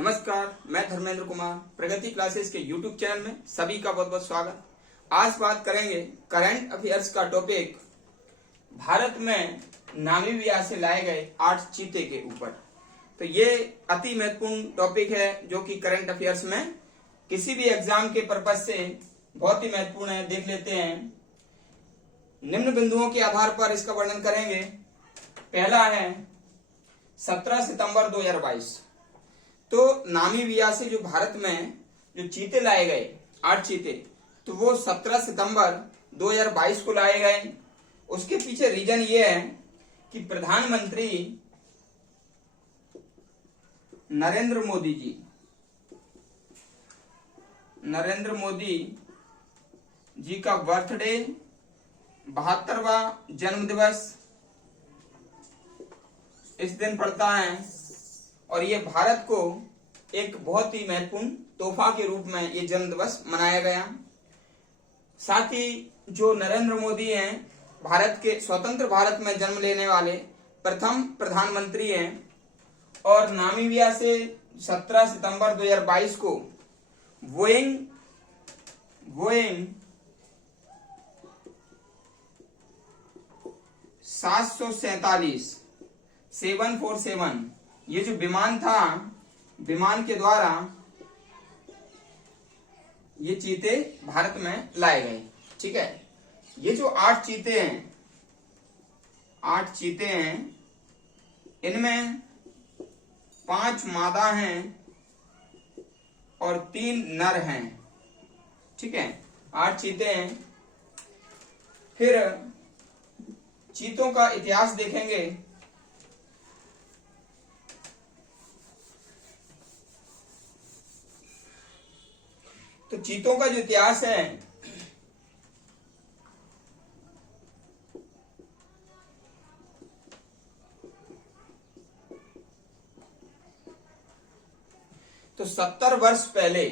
नमस्कार, मैं धर्मेंद्र कुमार प्रगति क्लासेस के YouTube चैनल में सभी का बहुत बहुत स्वागत। आज बात करेंगे करंट अफेयर्स का टॉपिक भारत में नामीबिया से लाए गए 8 चीते के ऊपर। तो ये अति महत्वपूर्ण टॉपिक है जो कि करंट अफेयर्स में किसी भी एग्जाम के पर्पज से बहुत ही महत्वपूर्ण है। देख लेते हैं, निम्न बिंदुओं के आधार पर इसका वर्णन करेंगे। पहला है 17 सितंबर 2022। तो नामीबिया से जो भारत में जो चीते लाए गए 8 चीते, तो वो 17 सितंबर 2022 को लाए गए। उसके पीछे रीजन ये है कि प्रधानमंत्री नरेंद्र मोदी जी का बर्थडे 72वां जन्मदिवस इस दिन पड़ता है और ये भारत को एक बहुत ही महत्वपूर्ण तोहफा के रूप में ये जन्मदिवस मनाया गया। साथ ही जो नरेंद्र मोदी हैं, भारत के स्वतंत्र भारत में जन्म लेने वाले प्रथम प्रधानमंत्री हैं और नामीबिया से 17 सितंबर 2022 को बोइंग 747 ये जो विमान था, विमान के द्वारा ये चीते भारत में लाए गए। ठीक है, ये जो 8 चीते हैं, इनमें 5 मादा हैं और 3 नर हैं। ठीक है, 8 चीते हैं। फिर चीतों का इतिहास देखेंगे। तो चीतों का जो इतिहास है, तो 70 वर्ष पहले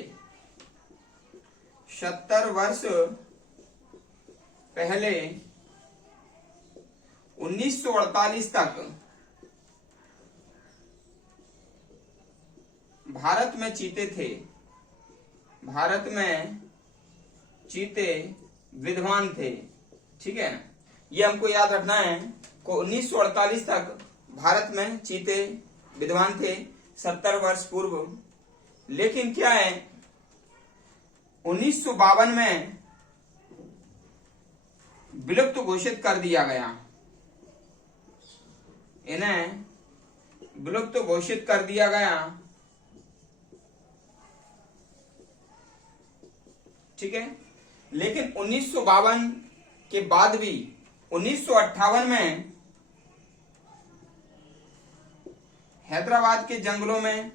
1948 तक भारत में चीते थे। भारत में चीते विद्वान थे। ठीक है ना, ये हमको याद रखना है को 1948 तक भारत में चीते विद्वान थे, 70 वर्ष पूर्व। लेकिन क्या है, 1952 में विलुप्त घोषित कर दिया गया। इन्हें विलुप्त घोषित कर दिया गया। ठीक है, लेकिन 1952 के बाद भी 1958 में हैदराबाद के जंगलों में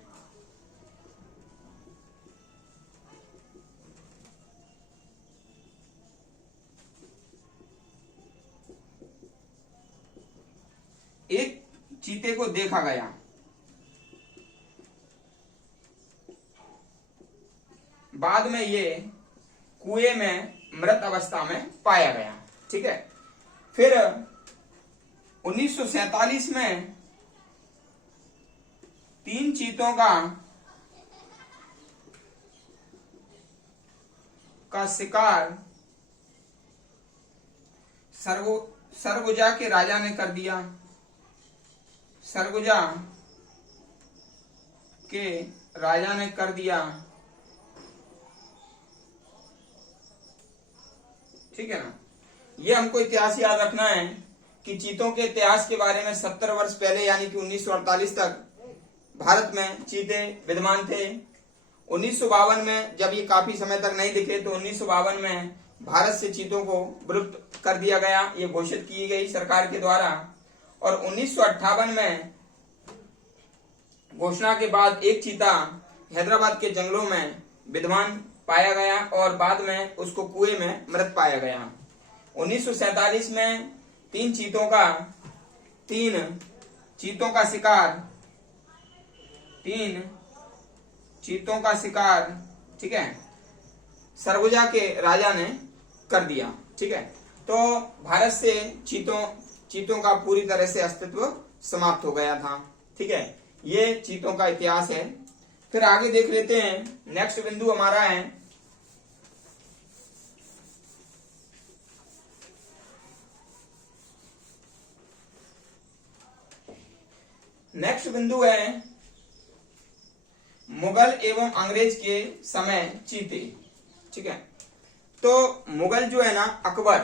एक चीते को देखा गया। बाद में ये कुएं में मृत अवस्था में पाया गया। ठीक है, फिर 1947 में 3 चीतों का शिकार सरगुजा के राजा ने कर दिया। सरगुजा के राजा ने कर दिया। ठीक है ना, ये हमको इतिहास याद रखना है कि चीतों के इतिहास के बारे में 70 वर्ष पहले यानी कि 1948 तक भारत में चीते विद्यमान थे। 1952 में जब ये काफी समय तक नहीं दिखे तो 1952 में भारत से चीतों को विलुप्त कर दिया गया, ये घोषित की गई सरकार के द्वारा। और 1958 में घोषणा के बाद एक चीता हैदराबाद के जंगलों में विद्यमान पाया गया और बाद में उसको कुएं में मृत पाया गया। 1947 में 3 चीतों का शिकार ठीक है, सरगुजा के राजा ने कर दिया। ठीक है, तो भारत से चीतों का पूरी तरह से अस्तित्व समाप्त हो गया था। ठीक है, ये चीतों का इतिहास है। फिर आगे देख लेते हैं। नेक्स्ट बिंदु हमारा है मुगल एवं अंग्रेज के समय चीते। ठीक है, तो मुगल जो है ना अकबर,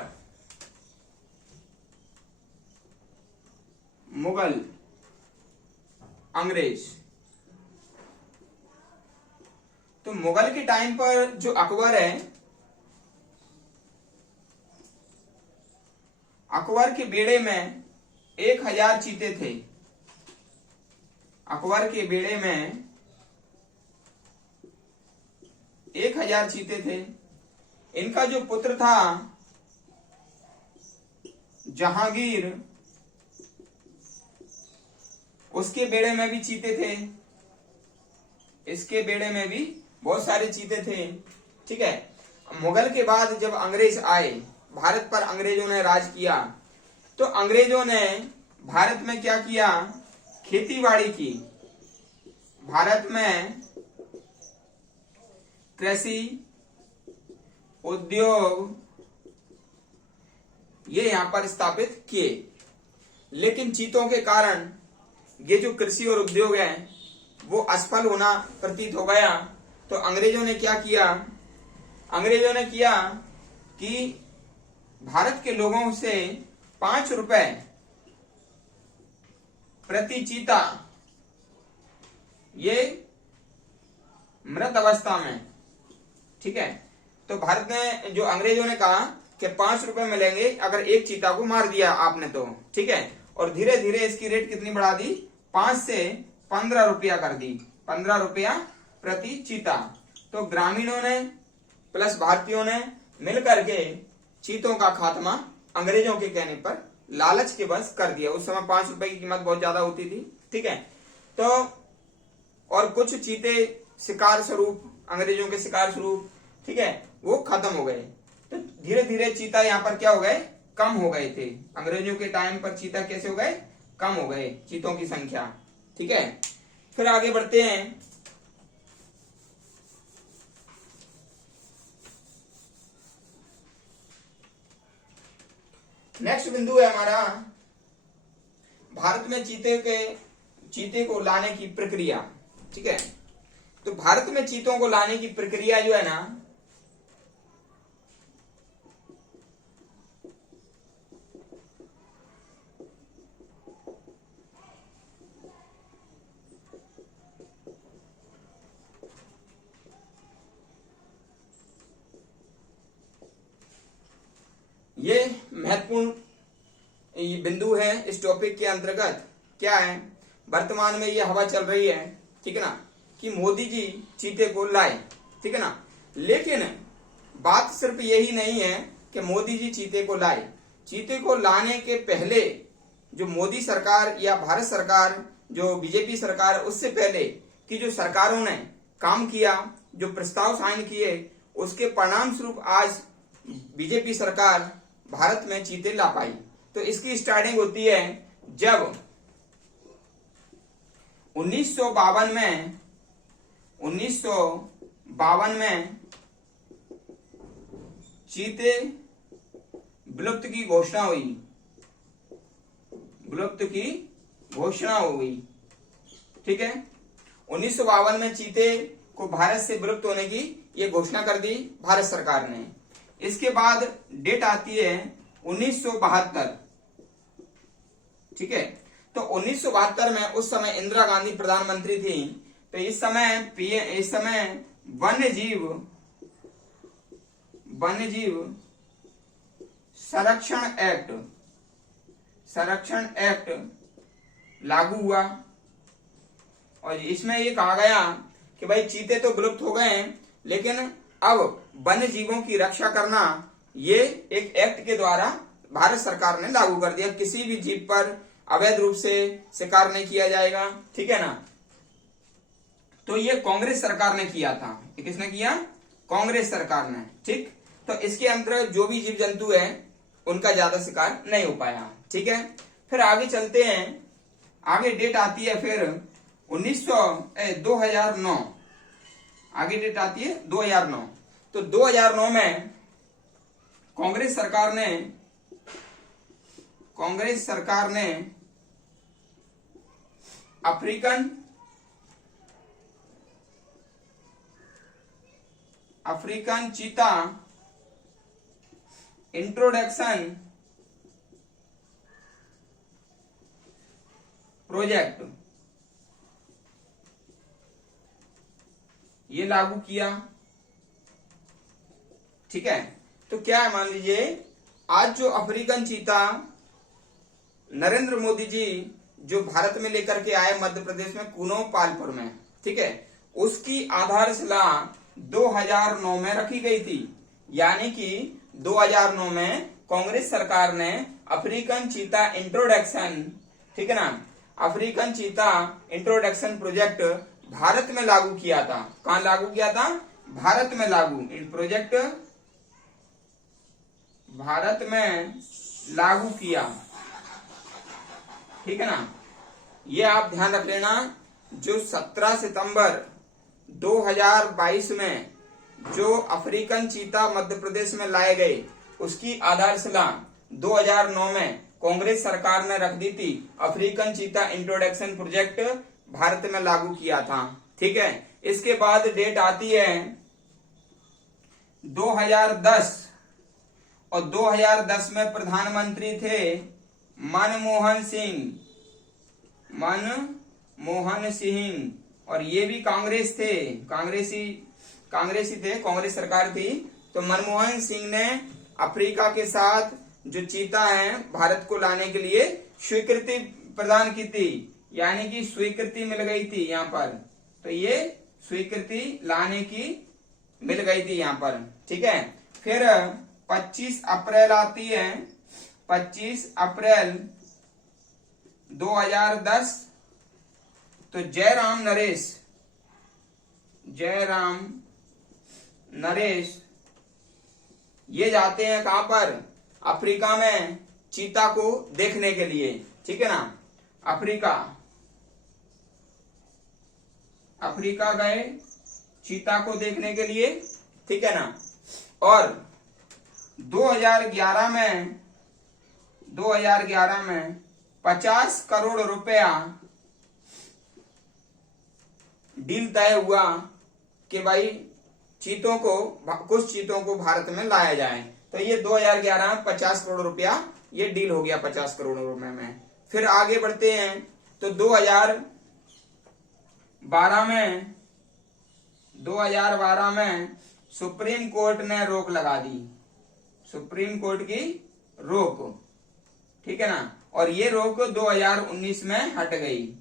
मुगल अंग्रेज, तो मुगल के टाइम पर जो अकबर है, अकबर के बेड़े में 1000 चीते थे। अकबर के बेड़े में 1000 चीते थे। इनका जो पुत्र था जहांगीर, उसके बेड़े में भी चीते थे। इसके बेड़े में भी बहुत सारे चीते थे। ठीक है, मुगल के बाद जब अंग्रेज आए, भारत पर अंग्रेजों ने राज किया, तो अंग्रेजों ने भारत में क्या किया, खेतीबाड़ी की। भारत में कृषि उद्योग ये यहां पर स्थापित किए। लेकिन चीतों के कारण ये जो कृषि और उद्योग है वो असफल होना प्रतीत हो गया। तो अंग्रेजों ने क्या किया, अंग्रेजों ने किया कि भारत के लोगों से 5 रुपए प्रति चीता, ये मृत अवस्था में, ठीक है, तो भारत ने, जो अंग्रेजों ने कहा कि 5 रुपए मिलेंगे अगर एक चीता को मार दिया आपने तो। ठीक है, और धीरे धीरे इसकी रेट कितनी बढ़ा दी, 5 से 15 रुपया कर दी, 15 रुपया प्रति चीता। तो ग्रामीणों ने प्लस भारतीयों ने मिलकर के चीतों का खात्मा अंग्रेजों के कहने पर लालच के बस कर दिया। उस समय 5 रुपए की कीमत बहुत ज्यादा होती थी। ठीक है, तो और कुछ चीते शिकार स्वरूप, अंग्रेजों के शिकार स्वरूप, ठीक है, वो खत्म हो गए। तो धीरे धीरे चीता यहाँ पर क्या हो गए, कम हो गए थे। अंग्रेजों के टाइम पर चीता कैसे हो गए, कम हो गए चीतों की संख्या। ठीक है, फिर आगे बढ़ते हैं। नेक्स्ट बिंदु है हमारा भारत में चीते को लाने की प्रक्रिया। ठीक है, तो भारत में चीतों को लाने की प्रक्रिया जो है ना, ये महत्वपूर्ण बिंदु है इस टॉपिक के अंतर्गत। क्या है, वर्तमान में ये हवा चल रही है, ठीक है ना, कि मोदी जी चीते को लाए। ठीक है ना, लेकिन बात सिर्फ यही नहीं है कि मोदी जी चीते को लाए। चीते को लाने के पहले जो मोदी सरकार या भारत सरकार, जो बीजेपी सरकार, उससे पहले की जो सरकारों ने काम किया, जो प्रस्ताव साइन किए, उसके परिणाम स्वरूप आज बीजेपी सरकार भारत में चीते ला पाई। तो इसकी स्टार्टिंग होती है जब 1952 में चीते विलुप्त की घोषणा हुई, विलुप्त की घोषणा हुई। ठीक है, 1952 में चीते को भारत से विलुप्त होने की ये घोषणा कर दी भारत सरकार ने। इसके बाद डेट आती है 1972। ठीक है, तो 1972 में उस समय इंदिरा गांधी प्रधानमंत्री थी। तो इस समय वन्यजीव संरक्षण एक्ट लागू हुआ। और इसमें ये कहा गया कि भाई चीते तो विलुप्त हो गए हैं, लेकिन अब वन्य जीवों की रक्षा करना ये एक एक्ट के द्वारा भारत सरकार ने लागू कर दिया। किसी भी जीव पर अवैध रूप से शिकार नहीं किया जाएगा। ठीक है ना, तो ये कांग्रेस सरकार ने किया था। ये किसने किया, कांग्रेस सरकार ने। ठीक, तो इसके अंतर्गत जो भी जीव जंतु है उनका ज्यादा शिकार नहीं हो पाया। ठीक है, फिर आगे चलते हैं। आगे डेट आती है फिर 2009। आगे डेट आती है 2009। तो 2009 में कांग्रेस सरकार ने अफ्रीकन चीता इंट्रोडक्शन प्रोजेक्ट ये लागू किया। ठीक है, तो क्या है, मान लीजिए आज जो अफ्रीकन चीता नरेंद्र मोदी जी जो भारत में लेकर के आए मध्य प्रदेश में कूनो पालपुर में, ठीक है, उसकी आधारशिला 2009 में रखी गई थी। यानी कि 2009 में कांग्रेस सरकार ने अफ्रीकन चीता इंट्रोडक्शन, ठीक है ना, African cheetah introduction project Bharat में लागू किया था। कहां लागू किया था? भारत में लागू प्रोजेक्ट भारत में लागू किया। ठीक है ना, ये आप ध्यान रख लेना। जो 17 सितंबर 2022 में जो अफ्रीकन चीता मध्य प्रदेश में लाए गए उसकी आधारशिला 2009 में कांग्रेस सरकार ने रख दी थी। African cheetah introduction project Bharat में लागू किया था। ठीक है, इसके बाद डेट आती है 2010 और 2010 में प्रधानमंत्री थे मनमोहन सिंह और ये भी कांग्रेस थे, कांग्रेसी थे, कांग्रेस सरकार थी। तो मनमोहन सिंह ने अफ्रीका के साथ जो चीता है भारत को लाने के लिए स्वीकृति प्रदान की थी। यानी कि स्वीकृति मिल गई थी यहाँ पर। तो ये स्वीकृति लाने की मिल गई थी यहाँ पर। ठीक है, फिर 25 अप्रैल आती है, 25 अप्रैल 2010। तो जयराम नरेश ये जाते हैं कहां पर? अफ्रीका में चीता को देखने के लिए। ठीक है ना, अफ्रीका गए चीता को देखने के लिए। ठीक है ना, और 2011 में 50 करोड़ रुपया डील तय हुआ कि भाई कुछ चीतों को भारत में लाया जाए। तो ये 2011 में 50 करोड़ रुपया ये डील हो गया 50 करोड़ रुपए में। फिर आगे बढ़ते हैं तो 2012 में सुप्रीम कोर्ट ने रोक लगा दी, सुप्रीम कोर्ट की रोक। ठीक है ना, और ये रोक 2019 में हट गई।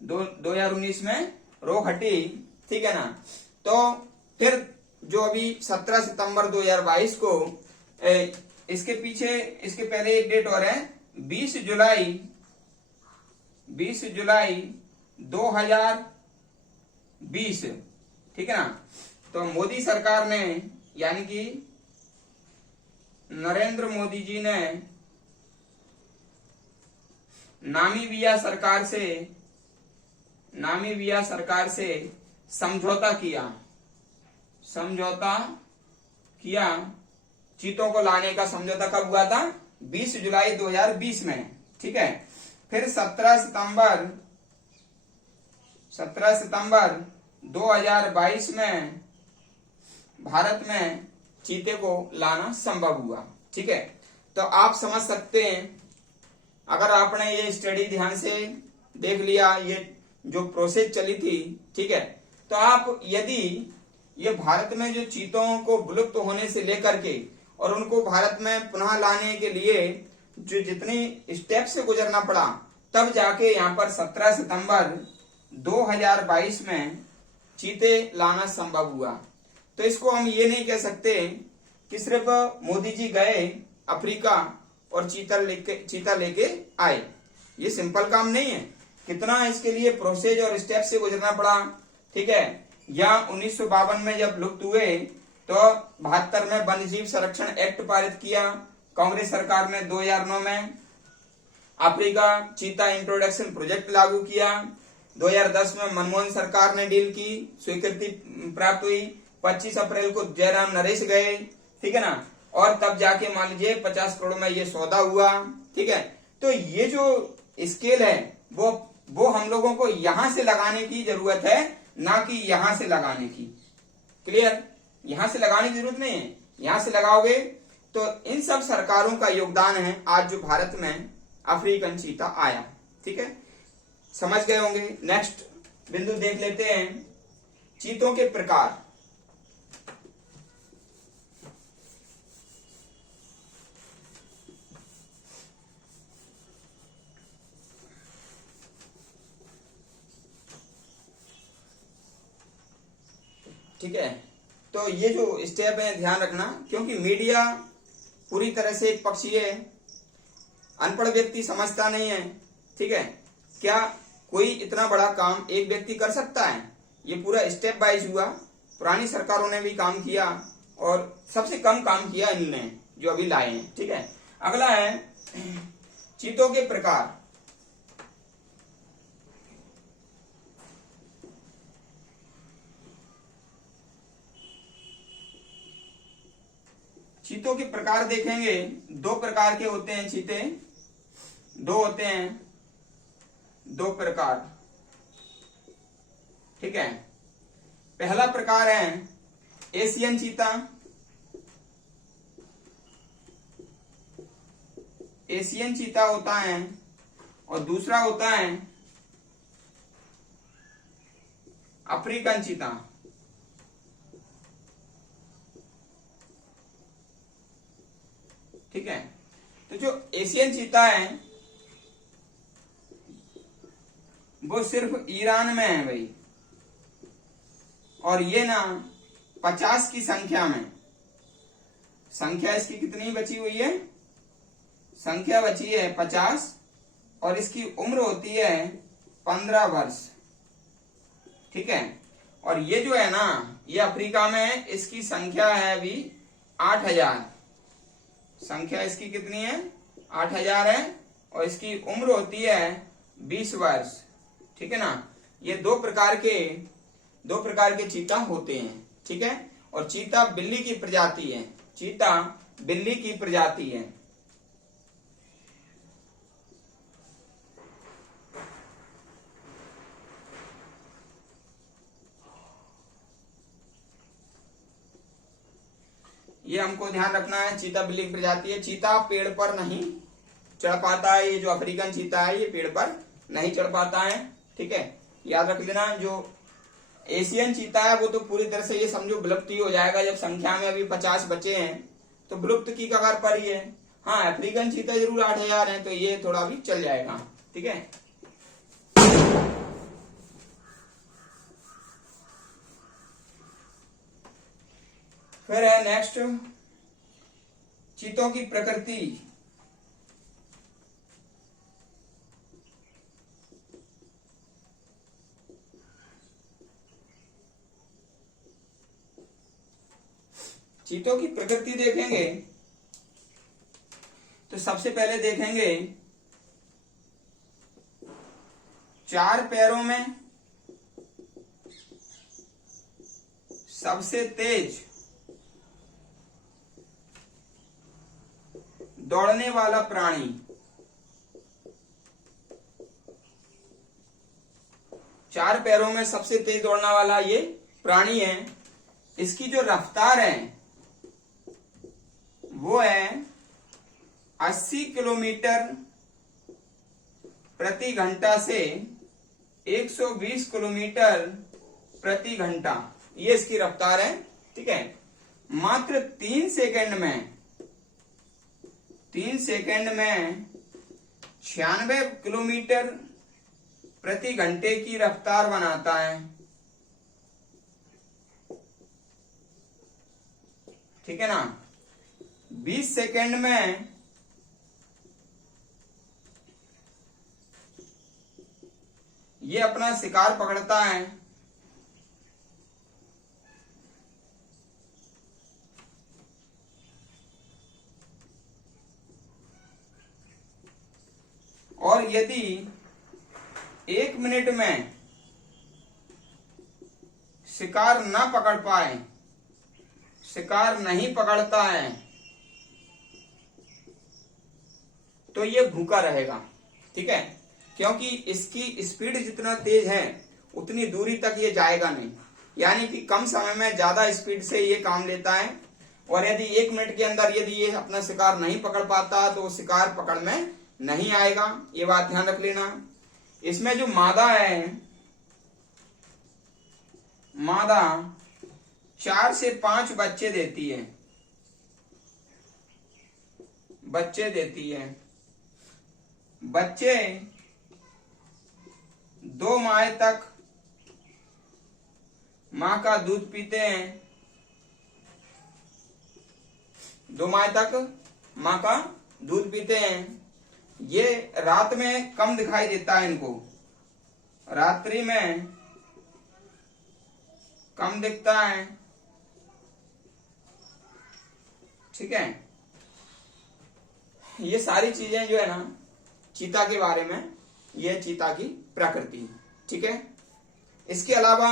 2019 में रोक हटी। ठीक है ना, तो फिर जो अभी 17 सितंबर 2022 को इसके पहले एक डेट और है 20 जुलाई 2020। ठीक है ना, तो मोदी सरकार ने यानी कि नरेंद्र मोदी जी ने नामीबिया सरकार से समझौता किया। चीतों को लाने का समझौता कब हुआ था? 20 जुलाई 2020 में। ठीक है, फिर 17 सितंबर 2022 में भारत में चीते को लाना संभव हुआ। ठीक है, तो आप समझ सकते हैं, अगर आपने ये स्टडी ध्यान से देख लिया, ये जो प्रोसेस चली थी, ठीक है, तो आप यदि ये भारत में जो चीतों को विलुप्त होने से लेकर के और उनको भारत में पुनः लाने के लिए जो जितनी स्टेप से गुजरना पड़ा, तब जाके यहाँ पर 17 सितंबर 2022 में चीते लाना संभव हुआ। तो इसको हम ये नहीं कह सकते कि सिर्फ मोदी जी गए अफ्रीका और चीता लेके आए। ये सिंपल काम नहीं है, कितना इसके लिए प्रोसेस और स्टेप से गुजरना पड़ा। ठीक है, या 1952 में जब लुप्त हुए तो 72 में वन्यजीव संरक्षण एक्ट पारित किया कांग्रेस सरकार ने। 2009 में अफ्रीका चीता इंट्रोडक्शन प्रोजेक्ट लागू किया। 2010 में मनमोहन सरकार ने डील की, स्वीकृति प्राप्त हुई। 25 अप्रैल को जयराम नरेश गए, ठीक है ना, और तब जाके मान लीजिए 50 करोड़ में ये सौदा हुआ, ठीक है। तो ये जो स्केल है वो हम लोगों को यहां से लगाने की जरूरत है, ना कि यहां से लगाने की। क्लियर? यहां से लगाने की जरूरत नहीं है, यहां से लगाओगे तो इन सब सरकारों का योगदान है आज जो भारत में अफ्रीकन चीता आया, ठीक है। समझ गए होंगे। नेक्स्ट बिंदु देख लेते हैं, चीतों के प्रकार। ठीक है, तो ये जो स्टेप है ध्यान रखना, क्योंकि मीडिया पूरी तरह से एक पक्षीय है, अनपढ़ व्यक्ति समझता नहीं है, ठीक है। क्या कोई इतना बड़ा काम एक व्यक्ति कर सकता है? ये पूरा स्टेप वाइज हुआ, पुरानी सरकारों ने भी काम किया और सबसे कम काम किया इनने जो अभी लाए हैं, ठीक है। अगला है चीतों के प्रकार। चीतों के प्रकार देखेंगे, दो प्रकार के होते हैं चीते, दो होते हैं, दो प्रकार, ठीक है। पहला प्रकार है एशियन चीता, एशियन चीता होता है, और दूसरा होता है अफ्रीकन चीता। ठीक है, तो जो एशियन चीता है वो सिर्फ ईरान में है भाई, और ये ना 50 की संख्या में, संख्या इसकी कितनी बची हुई है? संख्या बची है 50, और इसकी उम्र होती है 15 वर्ष, ठीक है। और ये जो है ना, ये अफ्रीका में है, इसकी संख्या है अभी 8000, संख्या इसकी कितनी है? 8000 है, और इसकी उम्र होती है 20 वर्ष, ठीक है ना। ये दो प्रकार के चीता होते हैं, ठीक है। और चीता बिल्ली की प्रजाति है, चीता बिल्ली की प्रजाति है। ये हमको ध्यान रखना है, चीता बिल्ली की प्रजाति है। चीता पेड़ पर नहीं चढ़ पाता है, ये जो अफ्रीकन चीता है ये पेड़ पर नहीं चढ़ पाता है, ठीक है। याद रख लेना, जो एशियन चीता है वो तो पूरी तरह से ये समझो विलुप्त ही हो जाएगा, जब संख्या में अभी 50 बचे हैं तो विलुप्त की कगार पर ही है। हाँ, अफ्रीकन चीता जरूर 8000 है, तो ये थोड़ा भी चल जाएगा, ठीक है। फिर है नेक्स्ट चीतों की प्रकृति। चीतों की प्रकृति देखेंगे तो सबसे पहले देखेंगे 4 पैरों में सबसे तेज दौड़ने वाला प्राणी, 4 पैरों में सबसे तेज दौड़ने वाला ये प्राणी है। इसकी जो रफ्तार है वो है 80 किलोमीटर प्रति घंटा से 120 किलोमीटर प्रति घंटा, ये इसकी रफ्तार है, ठीक है। मात्र 3 सेकंड में 96 किलोमीटर प्रति घंटे की रफ्तार बनाता है, ठीक है ना। 20 सेकंड में ये अपना शिकार पकड़ता है, और यदि 1 मिनट में शिकार न पकड़ पाए, शिकार नहीं पकड़ता है, तो ये भूखा रहेगा। ठीक है, क्योंकि इसकी स्पीड जितना तेज है उतनी दूरी तक ये जाएगा नहीं, यानी कि कम समय में ज्यादा स्पीड से ये काम लेता है। और यदि 1 मिनट के अंदर यदि ये अपना शिकार नहीं पकड़ पाता तो वो शिकार पकड़ में नहीं आएगा, ये बात ध्यान रख लेना। इसमें जो मादा है, मादा 4 से 5 बच्चे देती है, बच्चे देती है। बच्चे 2 माह तक माँ का दूध पीते हैं, 2 माह तक माँ का दूध पीते हैं। ये रात में कम दिखाई देता है, इनको रात्रि में कम दिखता है। ठीक है, ये सारी चीजें जो है ना चीता के बारे में, ये चीता की प्रकृति। ठीक है, इसके अलावा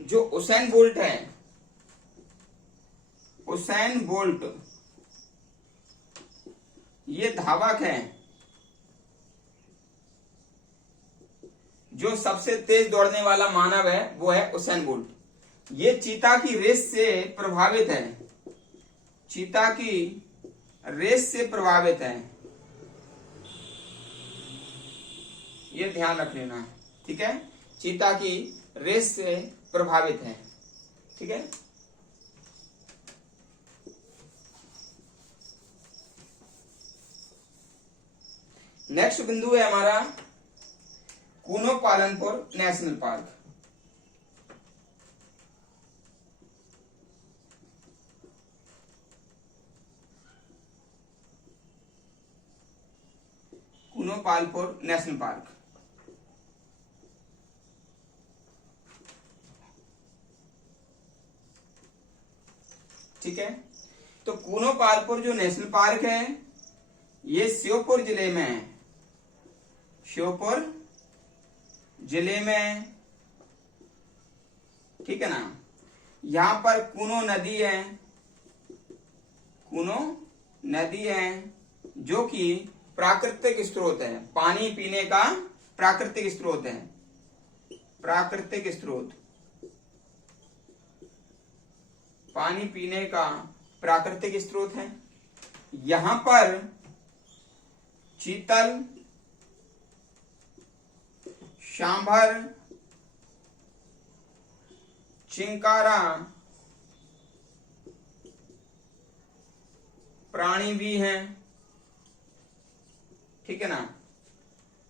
जो उसेन बोल्ट है, उसेन बोल्ट ये धावक है जो सबसे तेज दौड़ने वाला मानव है, वो है उसेन बोल्ट। ये चीता की रेस से प्रभावित है, चीता की रेस से प्रभावित है, ये ध्यान रख लेना। ठीक है, चीता की रेस से प्रभावित है। ठीक है, नेक्स्ट बिंदु है हमारा Kuno Palanpur national park. Kuno Palanpur national park ठीक है, तो कूनो पालनपुर जो नेशनल पार्क है ये श्योपुर जिले में है, श्योपुर जिले में। ठीक है ना, यहां पर कूनो नदी है, कूनो नदी है जो कि प्राकृतिक स्रोत है, पानी पीने का प्राकृतिक स्रोत है, प्राकृतिक स्रोत, पानी पीने का प्राकृतिक स्रोत है। यहां पर चीतल, सांभर, चिंकारा प्राणी भी हैं। ठीक है ना,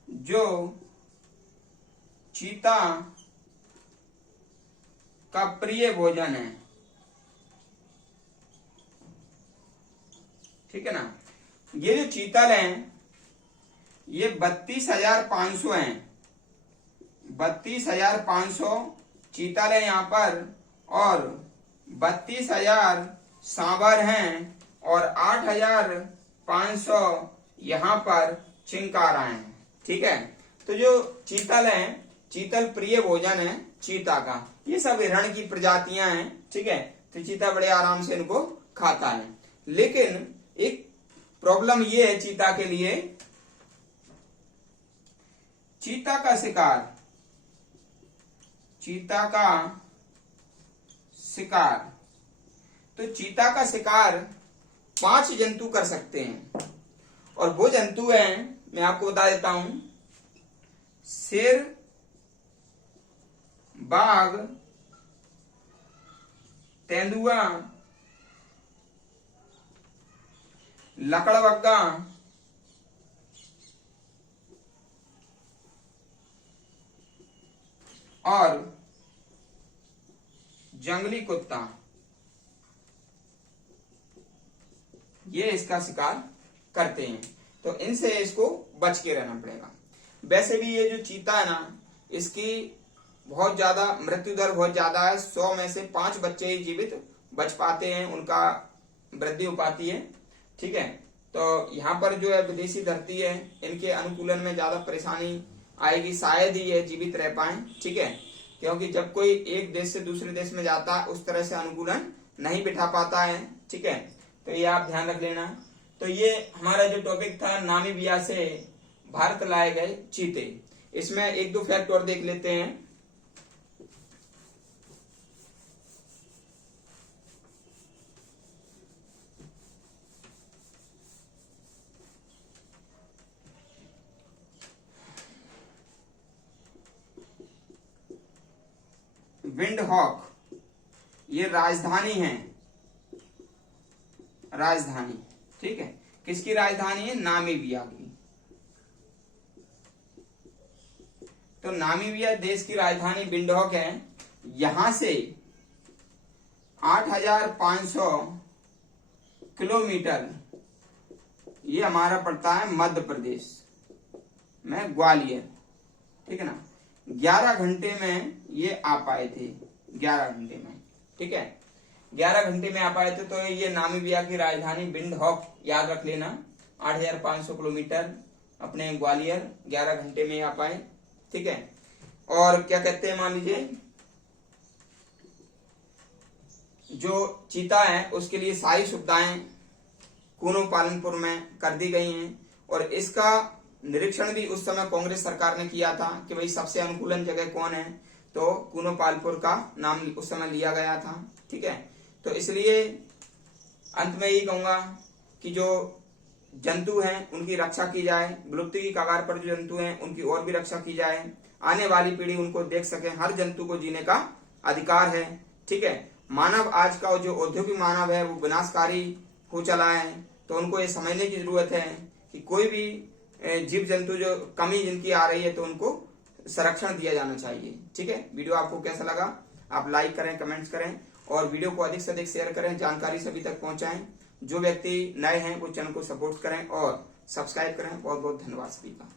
जो चीता का प्रिय भोजन है। ठीक है ना, ये जो चीतल हैं ये 32,500 हैं, 32,500 चीतल है यहाँ पर, और 32,000 सांभर हैं, और 8,500 यहाँ पर चिंकारा हैं। ठीक है, तो जो चीतल है, चीतल प्रिय भोजन है चीता का, ये सब हिरण की प्रजातियां हैं। ठीक है, तो चीता बड़े आराम से इनको खाता है। लेकिन एक प्रॉब्लम ये है चीता के लिए, चीता का शिकार, चीता का शिकार, तो चीता का शिकार 5 जंतु कर सकते हैं, और वो जंतु हैं, मैं आपको बता देता हूं, शेर, बाघ, तेंदुआ, लकड़बग्गा, और जंगली कुत्ता, ये इसका शिकार करते हैं। तो इनसे इसको बच के रहना पड़ेगा। वैसे भी ये जो चीता है ना, इसकी बहुत ज्यादा मृत्यु दर बहुत ज्यादा है, 100 में से 5 बच्चे ही जीवित बच पाते हैं, उनका वृद्धि हो पाती है। ठीक है, तो यहाँ पर जो है विदेशी धरती है, इनके अनुकूलन में ज्यादा परेशानी आएगी, शायद ही ये जीवित रह पाए। ठीक है, क्योंकि जब कोई एक देश से दूसरे देश में जाता है उस तरह से अनुकूलन नहीं बिठा पाता है। ठीक है, तो ये आप ध्यान रख लेना। तो ये हमारा जो टॉपिक था नामीबिया से भारत लाए गए चीते। इसमें एक दो फैक्ट और देख लेते हैं। विंडहॉक ये राजधानी है, राजधानी। ठीक है, किसकी राजधानी है? नामीबिया की। तो नामीबिया देश की राजधानी विंडहॉक है। यहां से 8,500 किलोमीटर ये हमारा पड़ता है मध्य प्रदेश में ग्वालियर। ठीक है ना, 11 घंटे में ये आ पाए थे, 11 घंटे में। ठीक है, 11 घंटे में आ पाए थे। तो ये नामीबिया की राजधानी विंडहॉक याद रख लेना, 8,500 किलोमीटर अपने ग्वालियर 11 घंटे में आ पाए। ठीक है, और क्या कहते हैं, मान लीजिए जो चीता है उसके लिए सारी सुविधाएं कूनो पालनपुर में कर दी गई हैं, और इसका निरीक्षण भी उस समय कांग्रेस सरकार ने किया था कि भाई सबसे अनुकूलन जगह कौन है, तो कूनो पालनपुर का नाम उस समय लिया गया था। ठीक है, तो इसलिए अंत में यही कहूंगा कि जो जंतु हैं उनकी रक्षा की जाए, विलुप्ति की कगार पर जो जंतु हैं उनकी और भी रक्षा की जाए, आने वाली पीढ़ी उनको देख सके। हर जंतु को जीने का अधिकार है। ठीक है, मानव आज का जो औद्योगिक मानव है वो विनाशकारी हो चला है, तो उनको ये समझने की जरूरत है कि कोई भी जीव जंतु जो कमी जिनकी आ रही है तो उनको संरक्षण दिया जाना चाहिए। ठीक है, वीडियो आपको कैसा लगा आप लाइक करें, कमेंट्स करें, और वीडियो को अधिक से अधिक शेयर करें, जानकारी सभी तक पहुंचाएं। जो व्यक्ति नए हैं वो चैनल को सपोर्ट करें और सब्सक्राइब करें। बहुत बहुत धन्यवाद सभी का।